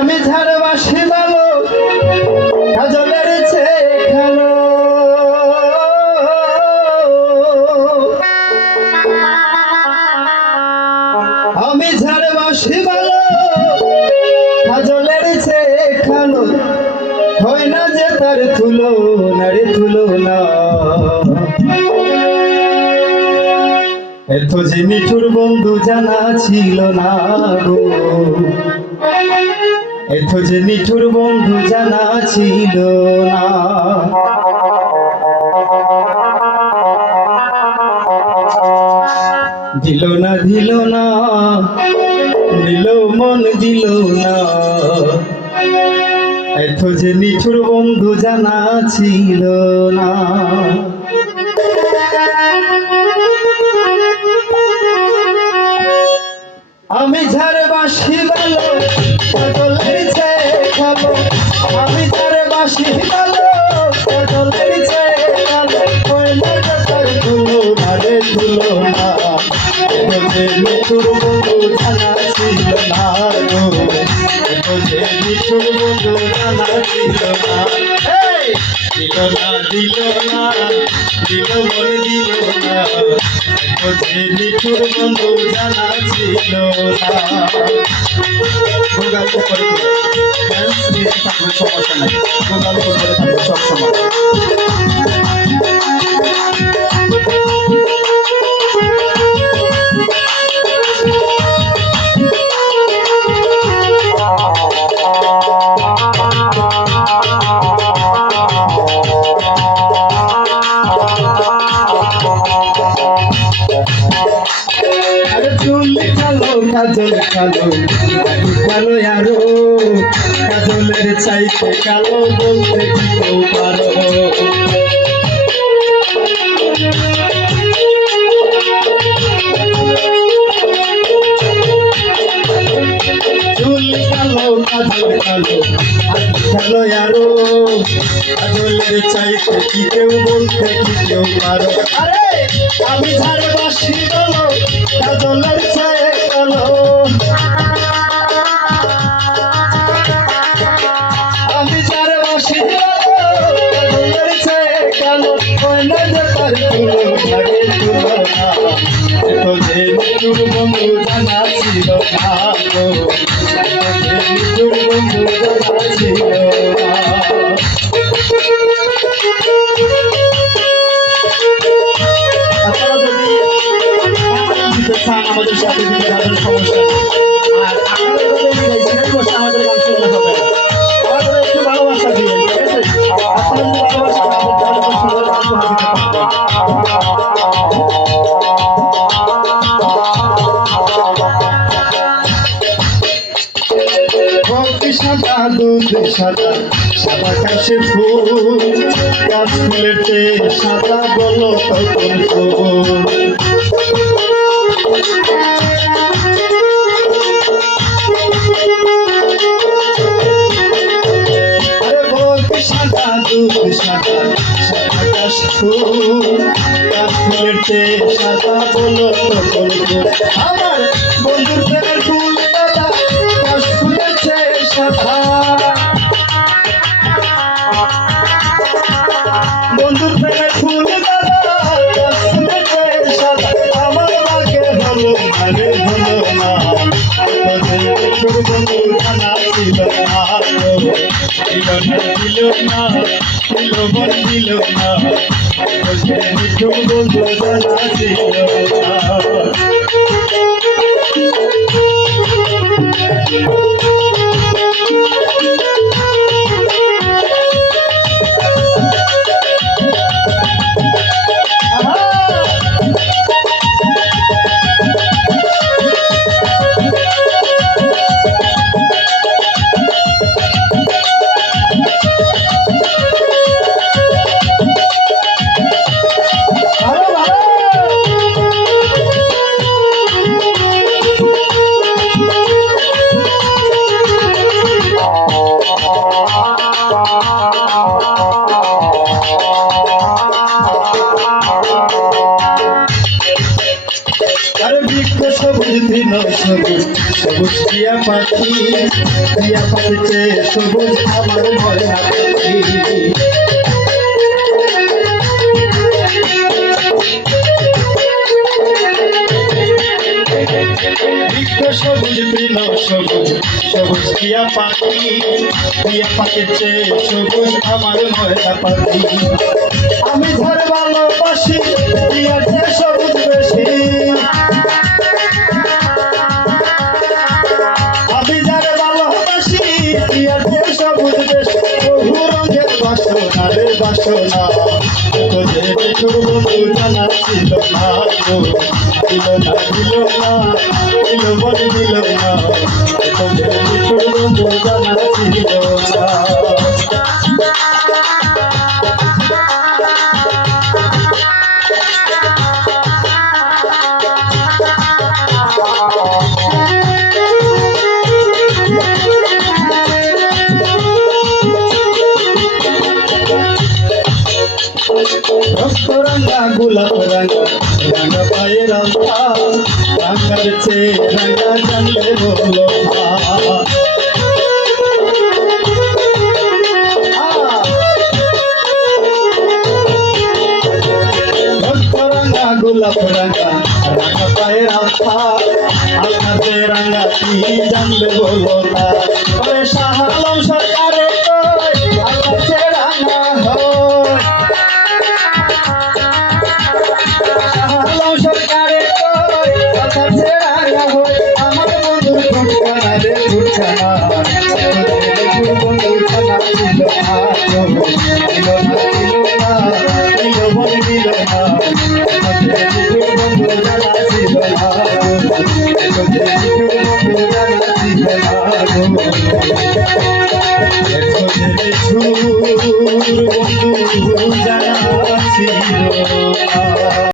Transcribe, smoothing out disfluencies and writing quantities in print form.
আমি ঝাড়বাসি ভালো কাজলের চেয়ে খালো আমি ঝাড়বাসি ভালো কাজলের চেয়ে খালো হয় না যে তার তুলনা রে তুলনা এত যে নিঠুর বন্ধু জানা ছিল না গো এত যে নিঠুর বন্ধু জানা ছিল না দিল না দিল না দিল মন দিল না এত যে নিঠুর বন্ধু জানা ছিল না আমি ঝাড়বাসি ভালো কাজলের চেয়ে খালো আমি ঝাড়বাসি ভালো কাজলের চেয়ে খালো হয় না তার তুলনা রে তুলনা এত যে নিঠুর বন্ধু জানা ছিল না গো এত যে নিঠুর বন্ধু জানা ছিল না দিল না দিল না দিল মন দিল না এত যে নিঠুর বন্ধু জানা ছিল না গোগাল উপরে ড্যান্স নিতে থাকবে সমস্যা নাই গোগাল উপরে থাকবে সবসময় কাজল কালো কালো আরো কাজলের চাইতে কালো বলতে কি কেউ পারো চুল কালো কাজল কালো কালো আরো কাজলের চাইতে কি কেউ বলতে কি কেউ পারো আরে আমি ঝাড়বাসি বলো কাজলের চেয়ে কালো আমি ঝাড়বাসি কাজলের চেয়ে কালো হয় না যে তার তুলনা রে তুলনা এত যে নিঠুর বন্ধু জানা ছিল না গো এত যে নিঠুর বন্ধু জানা ছিল না আমাদের সাথে সমস্যা আর আপনারা যদি গাইছিলেন বসে আমাদের গান শুনলে হবে না আমাদের একটু ভালোবাসা দিয়ে ঠিক আছে আপনারা যদি ভালোবাসা সুন্দর সাদা দুধ সাদা সাদা কাশে ফুল গাছ ফুলেতে সাদা বলো তখন ফুল সাদা দুধ সাদা সাদা কাশ ফুল গাছ ফুলেতে সাদা বলো তখন ফুল আমার বন্ধুর প্রেমের ফুল দাদা কাশ ফুলেছে সাদা বন্ধুর প্রেমের ফুল দাদা কাশ ফুলেছে সাদা আমার মাকে হলো না রে হলো না ছোট বন্ধু জানা ছিল না দিল না দিল মন দিল না ছোট বন্ধু জানা ছিল না সবুজ দিন সবুজ সবুজ টিয়া পাখি টিয়া পাখিতে সবুজ আমার ময়না পাখি সবুজ বৃণ সবুজ সবুজ টিয়া পাখিতে সবুজ আমার ময়না পাখি আমি যার ভালোবাসি টিয়াতে সবুজ বেশি আমি যার ভালোবাসি টিয়াতে সবুজ বেশি বহু রঙের বাসনা রে বাসনা তোদের বিছুর বন্ধু জানা ছিল না দিল না দিল না দিল বলে দিল না তোদের বিছুর বন্ধু জানা ছিল না রক্তরঙা গোলাপ রঙা রঙা পায়ের আলতা রঙার চেয়ে রঙা জানলে বলো রক্তরঙা গোলাপ রঙা রঙা পায়ের আলতা আলতা চেয়ে রঙা কি জানলে বলো না শাহ আলম সরকারে আলতা চেয়ে রঙা হয় আমার বন্ধুর ফুটকানা রে ফুটকানা বন্ধুর খানা ছিল না বলে দিল না বন্ধু জানা ছিল না বন্ধু জানা ছিল না বন্ধু জানা ছিল